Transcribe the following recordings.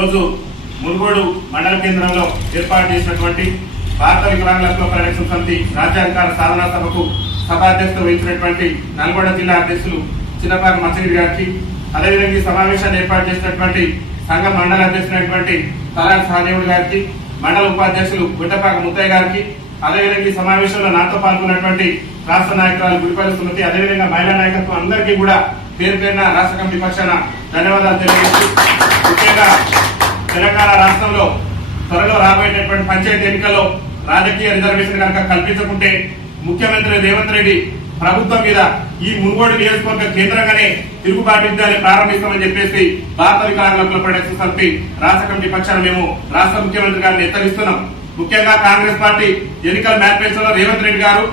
ఈరోజు మునుగోడు మండల కేంద్రంలో ఏర్పాటు చేసినటువంటి భారత వికలాంగుల హక్కుల పరిరక్షణ సమితి రాజ్యాధికార సాధనా సభకు సభాధ్యక్షత వహించినటువంటి నల్గొండ జిల్లా అధ్యక్షులు చిన్నపాక మచ్చగిరి గారికి అదేవిధంగా ఈ సమావేశాన్ని ఏర్పాటు చేసినటువంటి సంఘ మండల అధ్యక్షులైనటువంటి తలారి సహదేవుడు గారికి మండల ఉపాధ్యక్షులు గుట్టపాక ముత్తయ్య గారికి అదేవిధంగా ఈ సమావేశంలో నాతో పాల్గొన్నటువంటి రాష్ట్ర నాయకురాలు గుడిపల్లి సుమతి అదేవిధంగా మహిళా నాయకత్వం అందరికీ కూడా పేరు పేరున రాష్ట్ర కమిటీ పక్షాన ధన్యవాదాలు తెలియజేస్తూ ముఖ్యంగా తెలంగాణ రాష్ట్రంలో త్వరలో రాబోయేటటువంటి పంచాయతీ ఎన్నికల్లో రాజకీయ రిజర్వేషన్ కనుక కల్పించకుంటే ముఖ్యమంత్రి రేవంత్ రెడ్డి ప్రభుత్వం మీద ఈ మునుగోడు నియోజకవర్గ కేంద్రంగానే తిరుగుబాటు యుద్ధాన్ని ప్రారంభిస్తామని చెప్పేసి భారత వికలాంగుల హక్కుల సమితి రాష్ట్ర కమిటీ పక్షాన మేము రాష్ట్ర ముఖ్యమంత్రి గారిని హెచ్చరిస్తున్నాం. ముఖ్యంగా కాంగ్రెస్ పార్టీ ఎన్నికల మేనిఫెస్టోలో రేవంత్ రెడ్డి గారు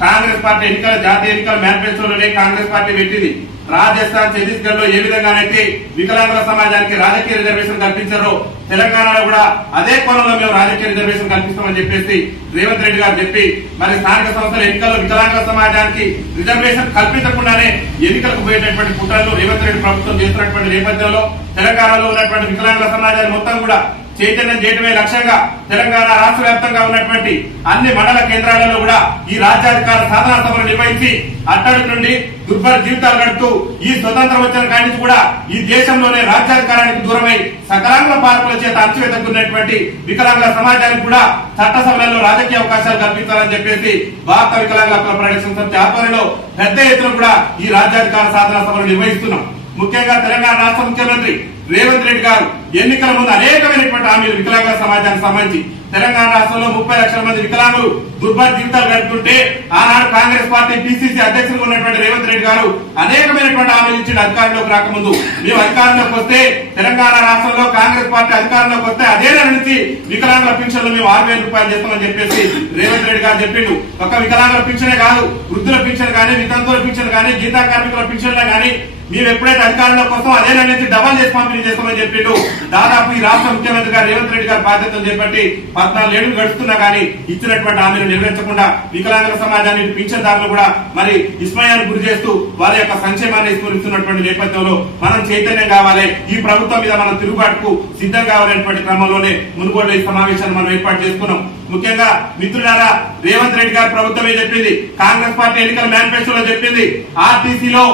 కాంగ్రెస్ పార్టీ ఎన్నికల జాతీయ ఎన్నికల మేనిఫెస్టోలోనే కాంగ్రెస్ పార్టీ పెట్టింది. రాజస్థాన్ ఛత్తీస్గఢ్లో ఏ విధంగానైతే వికలాంగుల సమాజానికి రాజకీయ రిజర్వేషన్ కల్పించారో తెలంగాణలో కూడా అదే కోణంలో మేము రాజకీయ రిజర్వేషన్ కల్పిస్తామని చెప్పేసి రేవంత్ రెడ్డి గారు చెప్పి మరి స్థానిక సంస్థల ఎన్నికల్లో వికలాంగుల సమాజానికి రిజర్వేషన్ కల్పించకుండానే ఎన్నికలకు పోయేటటువంటి కుట్రలు రేవంత్ రెడ్డి ప్రభుత్వం చేస్తున్నటువంటి నేపథ్యంలో తెలంగాణలో ఉన్నటువంటి వికలాంగుల సమాజాన్ని మొత్తం కూడా చైతన్యం చేయడమే లక్ష్యంగా తెలంగాణ రాష్ట్ర వ్యాప్తంగా ఉన్నటువంటి అన్ని మండల కేంద్రాలలో కూడా ఈ రాజ్యాధికార సాధన సభలు నిర్వహించి అట్టడి నుండి దుర్భర జీవితాలు గడుపుతూ ఈ స్వతంత్రం వచ్చిన కాడి నుంచి కూడా ఈ దేశంలోనే రాజ్యాధికారానికి దూరమై సకలాంగుల పాలకుల చేత అణచివేతకున్నటువంటి వికలాంగుల సమాజానికి కూడా చట్టసభలలో రాజకీయ అవకాశాలు కల్పించాలని చెప్పేసి భారత వికలాంగుల హక్కుల పరిరక్షణ సమితి ఆధ్వర్యంలో పెద్ద ఎత్తున కూడా ఈ రాజ్యాధికార సాధన సభలు నిర్వహిస్తున్నాం. ముఖ్యంగా తెలంగాణ రాష్ట్ర ముఖ్యమంత్రి రేవంత్ రెడ్డి గారు ఎన్నికల ముందు అనేకమైనటువంటి హామీలు వికలాంగ సమాజానికి సంబంధించి. తెలంగాణ రాష్ట్రంలో ముప్పై లక్షల మంది వికలాంగులు దుర్భర జీవితాలు గడుపుతుంటే ఆనాడు కాంగ్రెస్ పార్టీ పిసిసి అధ్యక్షులు ఉన్నటువంటి రేవంత్ రెడ్డి గారు అనేకమైనటువంటి హామీలు ఇచ్చిన అధికారంలోకి రాకముందు. మేము అధికారంలోకి వస్తే తెలంగాణ రాష్ట్రంలో కాంగ్రెస్ పార్టీ అధికారంలోకి వస్తే అదే నెల నుంచి వికలాంగుల పింఛన్లు మేము ఆరు వేల రూపాయలు చేస్తామని చెప్పేసి రేవంత్ రెడ్డి గారు చెప్పిండు. ఒక వికలాంగుల పింఛనే కాదు వృద్ధుల పింఛన్ కానీ వితంతుల పింఛన్ కానీ గీతా కార్మికుల పింఛన్లే కానీ మేము ఎప్పుడైతే అధికారంలోకి కోసం అదే నుంచి డబల్ చేసి పంపిణీ చేస్తామని చెప్పిండు. దాదాపు ఈ రాష్ట్ర ముఖ్యమంత్రి గారు రేవంత్ రెడ్డి గారు బాధ్యతలు చేపట్టి పద్నాలుగు ఏళ్ళు గడుస్తున్నా కానీ ఇచ్చినటువంటి హామీలు నెరవేర్చకుండా వికలాంగుల సమాజాన్ని పింఛన్దారులు కూడా మరి విస్మయానికి గురి చేస్తూ వారి యొక్క సంక్షేమాన్ని విస్మరిస్తున్నటువంటి నేపథ్యంలో మనం చైతన్యం కావాలి. ఈ ప్రభుత్వం మీద మనం తిరుగుబాటుకు సిద్ధం కావాలనేటువంటి క్రమంలోనే మునుగోడు ఈ సమావేశాన్ని మనం ఏర్పాటు చేసుకున్నాం. ముఖ్యంగా మిత్రులారా రేవంత్ రెడ్డి గారు ప్రభుత్వమే చెప్పింది. కాంగ్రెస్ పార్టీ ఎన్నికల మేనిఫెస్టోలో చెప్పింది. ఆర్టీసీలో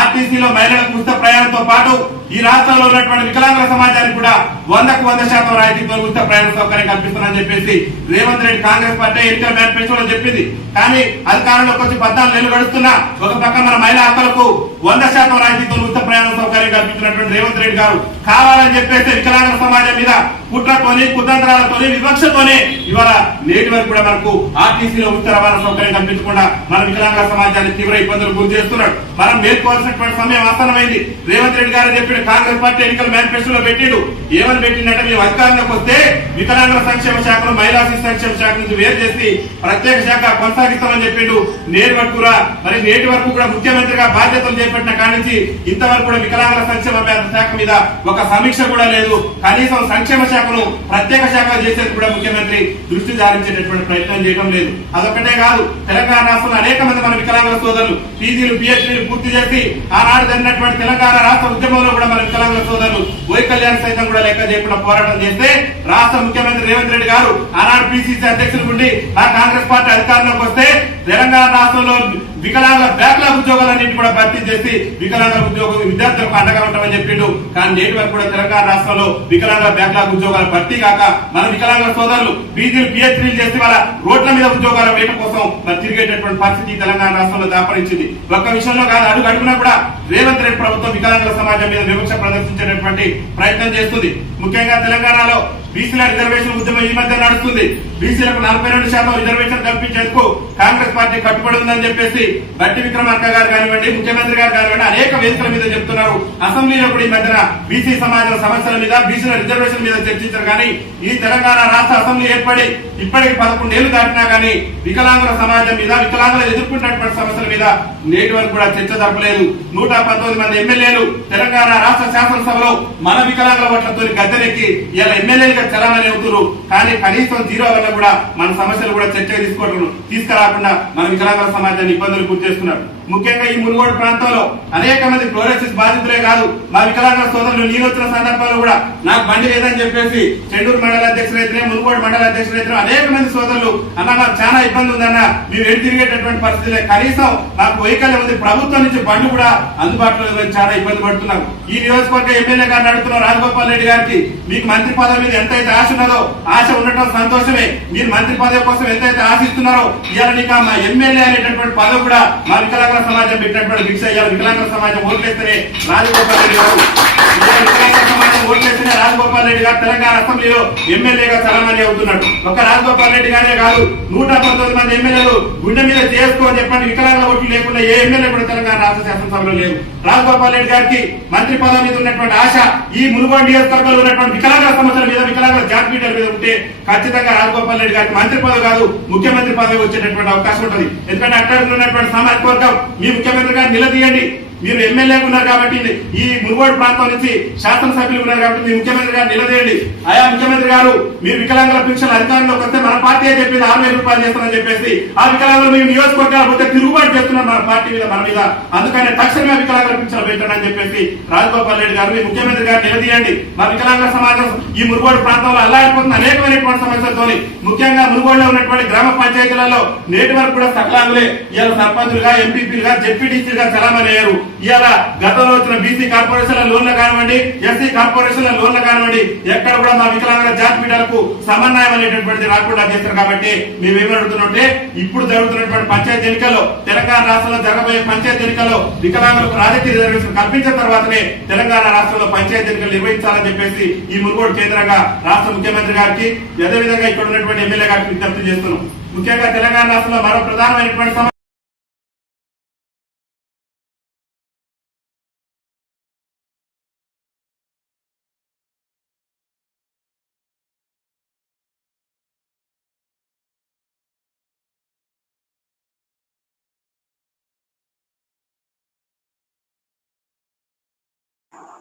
ఆర్టీసీలో మహిళలకు ఉచిత ప్రయాణంతో పాటు ఈ రాష్ట్రంలో ఉన్నటువంటి వికలాంగుల సమాజానికి కూడా వందకు వంద శాతం రాయితీతో ఉచిత ప్రయాణ సౌకర్యం కల్పిస్తానని చెప్పేసి రేవంత్ రెడ్డి కాంగ్రెస్ పార్టీ ఎన్నికల మేనిఫెస్టోలో చెప్పింది. కానీ అధికారంలోకి వచ్చి పద్నాలుగు నెలలు గడుస్తున్నా ఒక పక్క మన మహిళా హక్కులకు వంద శాతం రాయితీతో ఉచిత ప్రయాణ సౌకర్యం కల్పించినటువంటి రేవంత్ రెడ్డి గారు కావాలని చెప్పేసి వికలాంగుల సమాజం మీద కుట్రతోని కుతంత్రాలతోని వివక్షతోనే ఇవాళ నేటి వరకు కూడా మనకు ఆర్టీసీలో ఉచిత రవాణా సౌకర్యం కల్పించకుండా మన వికలాంగుల సమాజాన్ని తీవ్ర ఇబ్బందులు గురి చేస్తున్నాడు. మనం మేల్కోవాల్సినటువంటి సమయం ఆసనమైంది రేవంత్ రెడ్డి గారు చెప్పిన కాంగ్రెస్ పార్టీ ఎన్నికల మేనిఫెస్టోలో పెట్టిండు. ఏమని పెట్టిందంటే మేము అధికారంలోకి వస్తే వికలాంగుల సంక్షేమ శాఖను మహిళా శిశు సంక్షేమ శాఖ నుంచి వేరు చేసి ప్రత్యేక శాఖ కొనసాగిస్తామని చెప్పిండు. నేటి వరకు కూడా మరి నేటి వరకు కూడా ముఖ్యమంత్రిగా బాధ్యతలు చేపట్టిన కానించి ఇంతవరకు కూడా వికలాంగుల సంక్షేమ శాఖ మీద ఒక సమీక్ష కూడా లేదు. కనీసం సంక్షేమ శాఖను ప్రత్యేక శాఖ చేసేది కూడా ముఖ్యమంత్రి దృష్టి సారించేటటువంటి ప్రయత్నం చేయడం లేదు. అదొకటే కాదు తెలంగాణ రాష్ట్రంలో అనేక మంది మన వికలాంగుల సోదరులు పీజీలు పిహెచ్డీలు పూర్తి చేసి ఆనాడు జరిగినటువంటి తెలంగాణ రాష్ట్ర ఉద్యమంలో కూడా మన తెలంగాణ సోదరులు వైకల్యాన్ని సైతం కూడా లెక్క చేయకుండా పోరాటం చేస్తే రాష్ట్ర ముఖ్యమంత్రి రేవంత్ రెడ్డి గారు ఆనాడు పిసిసి అధ్యక్షులు ఉండి ఆ కాంగ్రెస్ పార్టీ అధికారంలోకి వస్తే తెలంగాణ రాష్ట్రంలో వికలాంగుల బ్యాక్లాగ్ ఉద్యోగాలన్నింటి కూడా భర్తీ చేసి వికలాంగుల ఉద్యోగ విద్యార్థులకు అండగా ఉంటామని చెప్పిండు. కానీ నేటి వరకు కూడా తెలంగాణ రాష్ట్రంలో వికలాంగుల బ్యాక్లాగ్ ఉద్యోగాల భర్తీ కాక మన వికలాంగుల సోదరులు పీజీలు పిహెచ్డీలు చేసి వాళ్ళ రోడ్ల మీద ఉద్యోగాల వేట కోసం మరి తిరిగేటటువంటి పరిస్థితి తెలంగాణ రాష్ట్రంలో దాపరించింది. ఒక్క విషయంలో కాదు అడుగు అడుగునా కూడా రేవంత్ రెడ్డి ప్రభుత్వం వికలాంగుల సమాజం మీద వివక్ష ప్రదర్శించేటటువంటి ప్రయత్నం చేస్తుంది. ముఖ్యంగా తెలంగాణలో బీసీల రిజర్వేషన్ ఉద్యమం ఈ మధ్య నడుస్తుంది. బీసీలకు నలభై రెండు శాతం రిజర్వేషన్ కల్పించేందుకు కాంగ్రెస్ పార్టీ కట్టుబడి ఉందని చెప్పేసి బట్టి విక్రమార్క గారు కానివ్వండి ముఖ్యమంత్రి గారు కానివ్వండి అనేక వేదికల మీద చెప్తున్నారు. అసెంబ్లీలో కూడా ఈ మధ్యన బీసీ సమాజం సమస్యల మీద బీసీల రిజర్వేషన్ మీద చర్చించారు. కానీ ఈ తెలంగాణ రాష్ట్ర అసెంబ్లీ ఏర్పడి ఇప్పటికి పదకొండేళ్ళు దాటినా కానీ వికలాంగుల సమాజం మీద వికలాంగులు ఎదుర్కొంటున్నటువంటి సమస్యల మీద నేటి వరకు కూడా చర్చ జరపలేదు. నూట పంతొమ్మిది మంది ఎమ్మెల్యేలు తెలంగాణ రాష్ట్ర శాసనసభలో మన వికలాంగుల ఓట్లతో గద్దెనెక్కి ఇలా ఎమ్మెల్యేలుగా చలామణి అవుతున్నారు. కానీ కనీసం జీరో వల్ల కూడా మన సమస్యలు కూడా చర్చ తీసుకోవడం తీసుకురాకుండా మన వికలాంగుల సమాజాన్ని ఇబ్బందులు గుర్తు చేస్తున్నారు. ముఖ్యంగా ఈ మునుగోడు ప్రాంతంలో అనేక మంది క్లోరోసిస్ బాధితులే కాదు మా వికలాంగ సోదరులు నీరు వచ్చిన సందర్భాలు కూడా నాకు బండి లేదని చెప్పేసి చెండూరు మండల అధ్యక్షులైతేనే మునుగోడు మండల అధ్యక్షులైతేనే అనేక మంది సోదరులు అన్న నాకు చాలా ఇబ్బంది ఉందన్న మేము ఎటు తిరిగేటటువంటి పరిస్థితులే కనీసం మాకు వైకల్యం ఉంది. ప్రభుత్వం నుంచి బండ్లు కూడా అందుబాటులో చాలా ఇబ్బంది పడుతున్నాం ఈ నియోజకవర్గ ఎమ్మెల్యే గారు నడుతున్న రాజగోపాల్ రెడ్డి గారికి మీకు మంత్రి పదవి మీద ఎంతైతే ఆశ ఉన్నదో ఆశ ఉండటం సంతోషమే. మీరు మంత్రి పదవి కోసం ఎంతైతే ఆశిస్తున్నారో ఇవాళ నీకు మా ఎమ్మెల్యే అనేటటువంటి పదవి కూడా మా వికలాంగుల సమాజం పెట్టినటువంటి భిక్ష ఇవాళ వికలాంగుల సమాజం ఓట్లేస్తేనే రాజగోపాల్ రెడ్డి గారు రాజగోపాల్ రెడ్డి గారు తెలంగాణ అసెంబ్లీలో ఎమ్మెల్యేగా చలామణి అవుతున్నాడు ఒక రాజగోపాల్ రెడ్డి గారే కాదు నూట పంతొమ్మిది మంది ఎమ్మెల్యేలు గుండె మీద చేసుకో అని చెప్పండి వికలాంగ ఓట్లు లేకుండా ఏ ఎమ్మెల్యే కూడా తెలంగాణ రాష్ట్ర శాసనసభలో లేవు రాజగోపాల్ రెడ్డి గారికి మంత్రి పదవి మీద ఉన్నటువంటి ఆశ ఈ మునుగోడు నియోజకవర్గంలో ఉన్నటువంటి వికలాంగుల సమస్యల మీద వికలాంగుల జాతిపీఠాల మీద ఉంటే ఖచ్చితంగా రాజగోపాల్ రెడ్డి గారికి మంత్రి పదవి కాదు ముఖ్యమంత్రి పదవి వచ్చేటటువంటి అవకాశం ఉంటుంది. ఎందుకంటే అక్కడ ఉన్నటువంటి సామాజిక వర్గం మీ ముఖ్యమంత్రి గారిని నిలదీయండి. మీరు ఎమ్మెల్యే ఉన్నారు కాబట్టి ఈ మునుగోడు ప్రాంతం నుంచి శాసనసభ్యులు ఉన్నారు కాబట్టి మీ ముఖ్యమంత్రి గారు నిలదీయండి. ఆయా ముఖ్యమంత్రి గారు మీరు వికలాంగుల పెన్షన్ అధికారంలోకి వస్తే మన పార్టీ చెప్పింది? ఆరు వేల రూపాయలు చేస్తామని చెప్పేసి ఆ వికలాంగులు మేము నియోజకవర్గాలు పోతే తిరుగుబాటు చేస్తున్నారు మన పార్టీ మీద మన మీద. అందుకని తక్షణమే వికలాంగుల పెన్షన్ పెట్టండి అని చెప్పేసి రాజగోపాల్ రెడ్డి గారు మీ ముఖ్యమంత్రి గారు నిలదీయండి. మా వికలాంగ సమాజం ఈ మునుగోడు ప్రాంతంలో అల్లాడిపోతున్న అనేకమైనటువంటి సమస్యలతో ముఖ్యంగా మునుగోడులో ఉన్నటువంటి గ్రామ పంచాయతీలలో నేటి వరకు కూడా సకలాంగులే ఇవాళ సర్పంచులుగా ఎంపీపీలుగా జెడ్పీటీసీలుగా చలామణి అయ్యారు. ఇవాళ గతంలో వచ్చిన బీసీ కార్పొరేషన్ల లోన్లు కానివ్వండి ఎస్సీ కార్పొరేషన్ల లోన్లు కానివ్వండి ఎక్కడ కూడా మా వికలాంగుల జాతి పీఠాలకు సమన్వయం అనేటటువంటిది రాకుండా చేస్తారు కాబట్టి మేము ఏమి అడుగుతున్నట్టే ఇప్పుడు జరుగుతున్నటువంటి పంచాయతీ ఎన్నికల్లో తెలంగాణ రాష్ట్రంలో జరగబోయే పంచాయతీ ఎన్నికల్లో వికలాంగులకు రాజకీయ రిజర్వేషన్ కల్పించిన తర్వాతనే తెలంగాణ రాష్ట్రంలో పంచాయతీ ఎన్నికలు నిర్వహించాలని చెప్పేసి ఈ మునుగోడు కేంద్రంగా రాష్ట్ర ముఖ్యమంత్రి గారికి అదేవిధంగా ఇక్కడ ఉన్నటువంటి ఎమ్మెల్యే గారికి విజ్ఞప్తి చేస్తున్నాం. ముఖ్యంగా తెలంగాణ రాష్ట్రంలో మరో ప్రధానమైనటువంటి